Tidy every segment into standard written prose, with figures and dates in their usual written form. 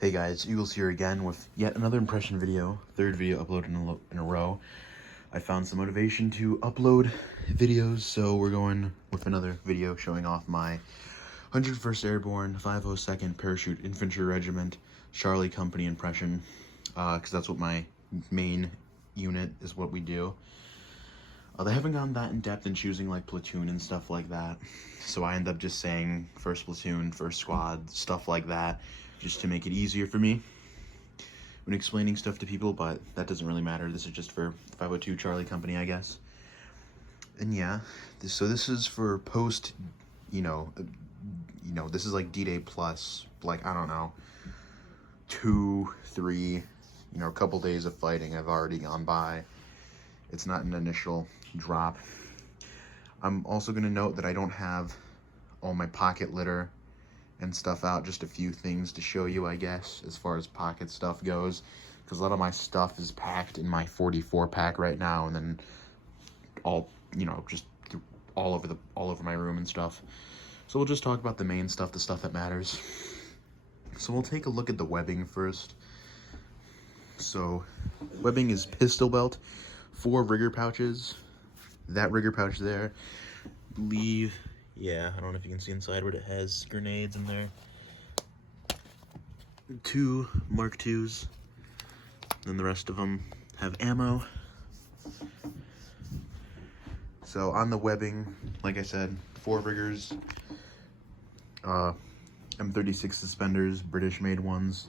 Hey guys, Eagles here again with yet another impression video, third video uploaded in a row. I found some motivation to upload videos, so we're going with another video showing off my 101st Airborne 502nd Parachute Infantry Regiment Charlie Company impression, because that's what my main unit is, what we do. They haven't gone that in depth in choosing like platoon and stuff like that, so I end up just saying first platoon, first squad, stuff like that, just to make it easier for me when explaining stuff to people, but that doesn't really matter. This is just for 502 Charlie Company, I guess. And yeah, so this is for post, this is like D-Day plus, like, I don't know, 2, 3, a couple days of fighting have already gone by. It's not an initial drop. I'm also going to note that I don't have all my pocket litter and stuff out, just a few things to show you, I guess, as far as pocket stuff goes, because a lot of my stuff is packed in my 44 pack right now, and then all, just all over my room and stuff. So we'll just talk about the main stuff, the stuff that matters. So we'll take a look at the webbing first. So webbing is pistol belt, 4 rigger pouches. That rigger pouch there, I believe, yeah, I don't know if you can see inside, but it has grenades in there. 2 Mark IIs. Then the rest of them have ammo. So on the webbing, like I said, 4 riggers, M36 suspenders, British made ones.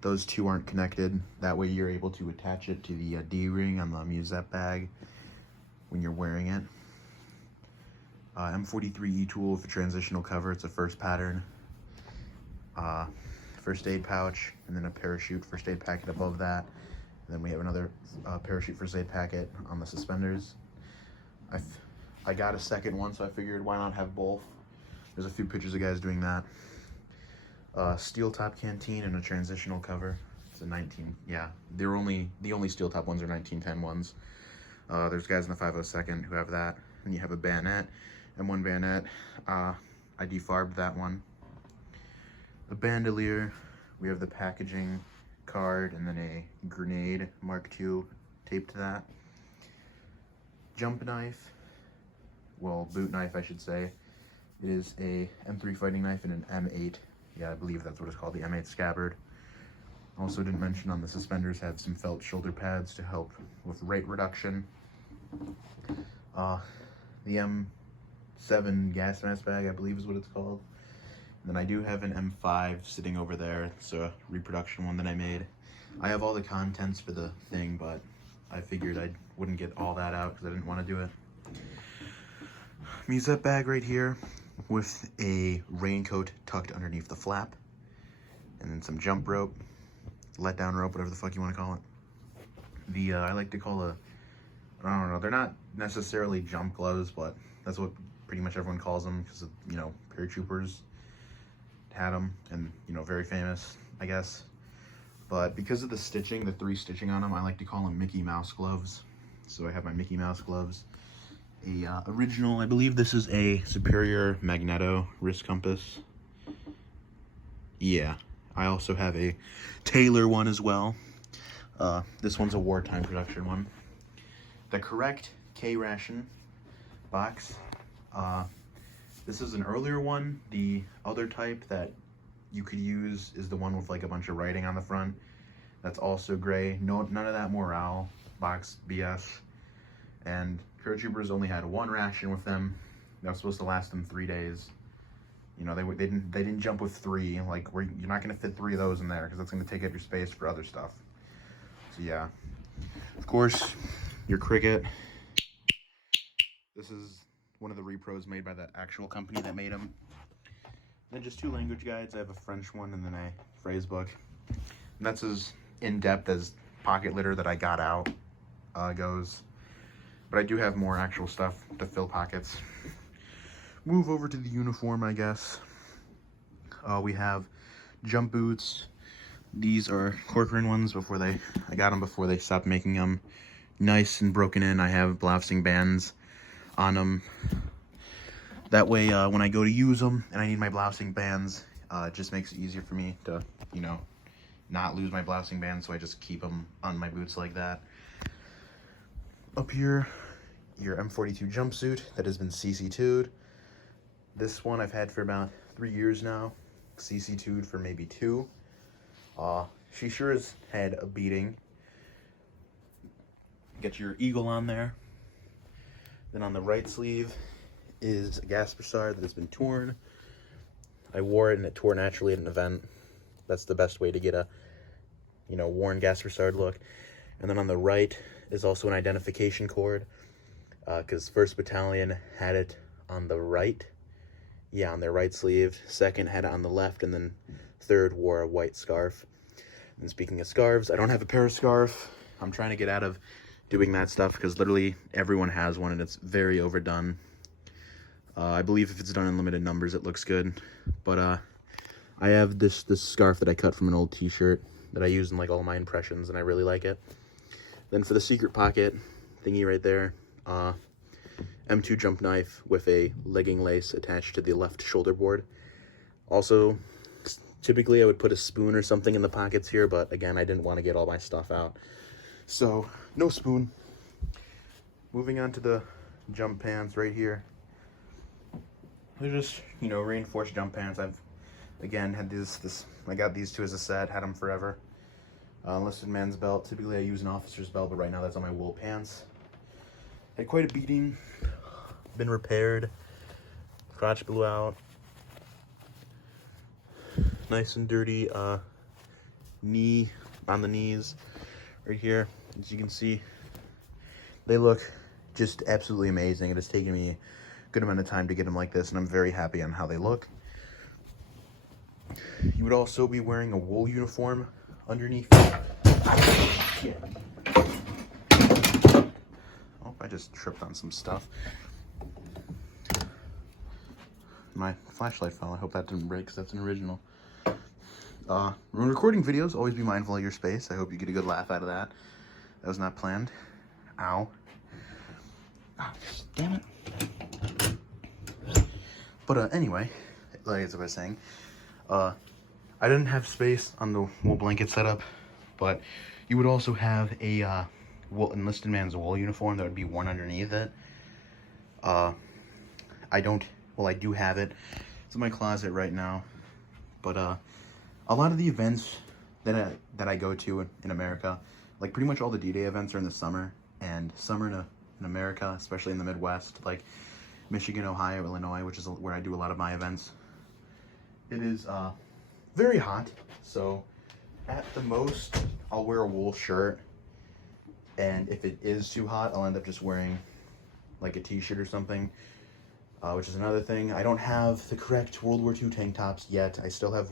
Those 2 aren't connected. That way you're able to attach it to the D-ring on the musette bag when you're wearing it. M43 E-tool for transitional cover. It's a first pattern. First aid pouch, and then a parachute first aid packet above that. And then we have another parachute first aid packet on the suspenders. I got a second one, so I figured why not have both. There's a few pictures of guys doing that. Steel top canteen and a transitional cover. It's a 19. Yeah, the only steel top ones are 1910 ones. There's guys in the 502nd who have that, and you have a bayonet and 1 bayonet. I defarbed that one. A bandolier, we have the packaging card, and then a grenade Mark II taped to that. Jump knife, well, boot knife I should say. It is a M3 fighting knife and an M8. Yeah, I believe that's what it's called, the M8 scabbard. Also didn't mention on the suspenders had some felt shoulder pads to help with rate reduction. The M7 gas mask bag, I believe is what it's called. And then I do have an M5 sitting over there. It's a reproduction one that I made. I have all the contents for the thing, but I figured I wouldn't get all that out because I didn't want to do it. Musette bag right here with a raincoat tucked underneath the flap. And then some jump rope, let down rope, whatever the fuck you want to call it. I like to call I don't know, they're not necessarily jump gloves, but that's what pretty much everyone calls them because, paratroopers had them and, very famous, I guess. But because of the stitching, the 3 stitching on them, I like to call them Mickey Mouse gloves. So I have my Mickey Mouse gloves. Original, I believe this is a Superior Magneto wrist compass. Yeah, I also have a Taylor one as well. This one's a wartime production one. The correct K-ration box. This is an earlier one. The other type that you could use is the one with like a bunch of writing on the front. That's also gray. None of that morale box BS. And paratroopers only had 1 ration with them. That was supposed to last them 3 days. They didn't jump with 3. Like, you're not gonna fit 3 of those in there because that's gonna take up your space for other stuff. So yeah, of course, your cricket. This is one of the repros made by the actual company that made them. Then just 2 language guides. I have a French one and then a phrase book. And that's as in-depth as pocket litter that I got out goes. But I do have more actual stuff to fill pockets. Move over to the uniform, I guess. We have jump boots. These are Corcoran ones I got them before they stopped making them. Nice and broken in. I have blousing bands on them. That way, when I go to use them and I need my blousing bands, It just makes it easier for me to, you know, not lose my blousing band, so I just keep them on my boots like that. Up here, your M42 jumpsuit that has been CC2'd. This one I've had for about 3 years now. CC2'd for maybe 2. She sure has had a beating. Get your eagle on there. Then on the right sleeve is a gas brassard that has been torn. I wore it and it tore naturally at an event. That's the best way to get a, you know, worn gas brassard look. And then on the right is also an identification cord, because 1st Battalion had it on the right. Yeah, on their right sleeve. 2nd had it on the left, and then 3rd wore a white scarf. And speaking of scarves, I don't have a pair of scarf. I'm trying to get out of doing that stuff because literally everyone has one and it's very overdone. I believe if it's done in limited numbers, it looks good. But I have this scarf that I cut from an old t-shirt that I use in like all my impressions, and I really like it. Then for the secret pocket thingy right there, M2 jump knife with a legging lace attached to the left shoulder board. Also, typically I would put a spoon or something in the pockets here, but again, I didn't want to get all my stuff out. So, no spoon. Moving on to the jump pants right here. They're just, you know, reinforced jump pants. I've, again, had I got these 2 as a set, had them forever. Enlisted man's belt. Typically I use an officer's belt, but right now that's on my wool pants. Had quite a beating. Been repaired. Crotch blew out. Nice and dirty knee on the knees right here. As you can see, they look just absolutely amazing. It has taken me a good amount of time to get them like this, and I'm very happy on how they look. You would also be wearing a wool uniform underneath. Oh, I just tripped on some stuff. My flashlight fell. I hope that didn't break because that's an original. When recording videos, always be mindful of your space. I hope you get a good laugh out of that. That was not planned. Ow. Ah, damn it. But anyway, like as I was saying, I didn't have space on the wool blanket setup, but you would also have a enlisted man's wool uniform that would be worn underneath it. I do have it. It's in my closet right now. But a lot of the events that I go to in America, like pretty much all the D-Day events are in the summer, and summer in America, especially in the Midwest, like Michigan, Ohio, Illinois, which is where I do a lot of my events, it is very hot. So at the most, I'll wear a wool shirt, and if it is too hot, I'll end up just wearing like a t-shirt or something, which is another thing. I don't have the correct World War II tank tops yet. I still have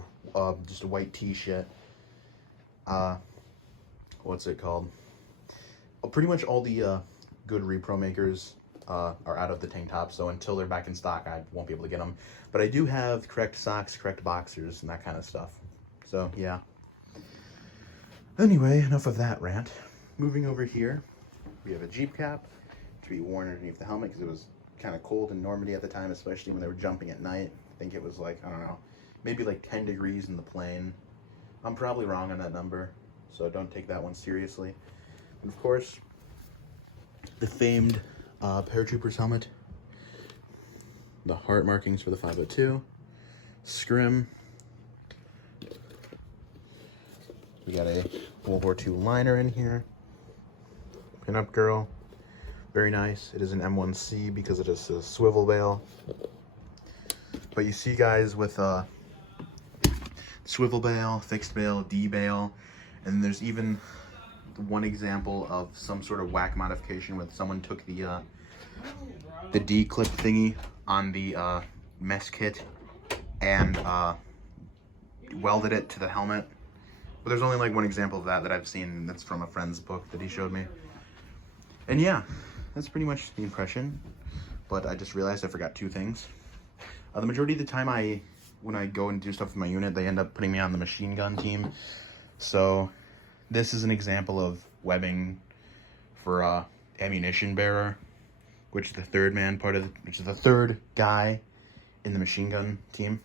just a white t-shirt. What's it called? Pretty much all the good repro makers are out of the tank tops, so until they're back in stock, I won't be able to get them. But I do have correct socks, correct boxers, and that kind of stuff. So, yeah. Anyway, enough of that rant. Moving over here, we have a Jeep cap to be worn underneath the helmet because it was kind of cold in Normandy at the time, especially when they were jumping at night. I think it was like, I don't know, maybe like 10 degrees in the plane. I'm probably wrong on that number, so don't take that one seriously. And of course, the famed paratrooper's helmet, the heart markings for the 502, scrim. We got a World War II liner in here, pinup girl, very nice. It is an M1C because it is a swivel bail. But you see guys with swivel bail, fixed bail, D bail, and there's even one example of some sort of whack modification where someone took the D clip thingy on the mess kit and welded it to the helmet. But there's only like one example of that I've seen. That's from a friend's book that he showed me. And yeah, that's pretty much the impression. But I just realized I forgot 2 things. The majority of the time when I go and do stuff with my unit, they end up putting me on the machine gun team. So this is an example of webbing for ammunition bearer, which is the which is the third guy in the machine gun team.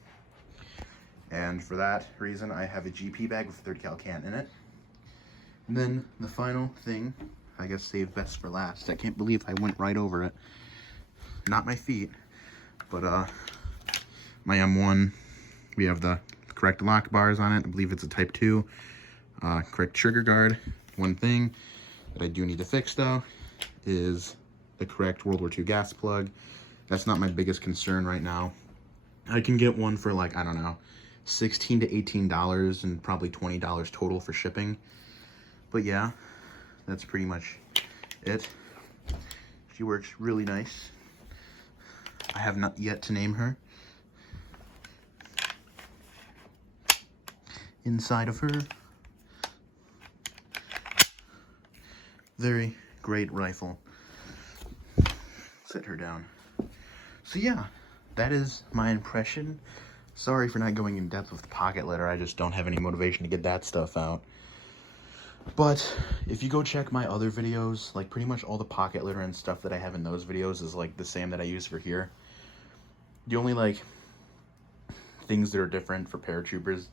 And for that reason, I have a GP bag with a 30 cal can in it. And then the final thing, I guess saved best for last. I can't believe I went right over it. Not my feet, but my M1. We have the correct lock bars on it. I believe it's a Type 2. Correct trigger guard. One thing that I do need to fix though is the correct World War II gas plug. That's not my biggest concern right now. I can get one for like, I don't know, $16 to $18 and probably $20 total for shipping. But yeah, that's pretty much it. She works really nice. I have not yet to name her. Inside of her, very great rifle. Set her down. So yeah, that is my impression. Sorry for not going in depth with the pocket litter. I just don't have any motivation to get that stuff out. But if you go check my other videos, like pretty much all the pocket litter and stuff that I have in those videos is like the same that I use for here. The only like things that are different for paratroopers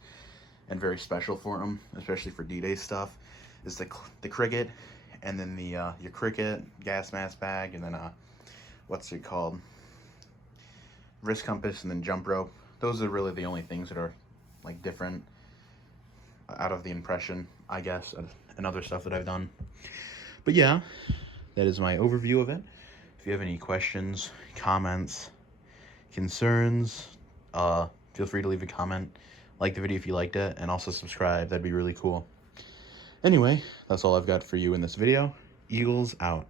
and very special for them, especially for D-Day stuff, is the cricket, and then the your cricket gas mask bag, and then what's it called, wrist compass, and then jump rope. Those are really the only things that are like different out of the impression, I guess, and other stuff that I've done. But yeah, that is my overview of it. If you have any questions, comments, concerns, feel free to leave a comment. Like the video if you liked it, and also subscribe. That'd be really cool. Anyway, that's all I've got for you in this video. Eagles out.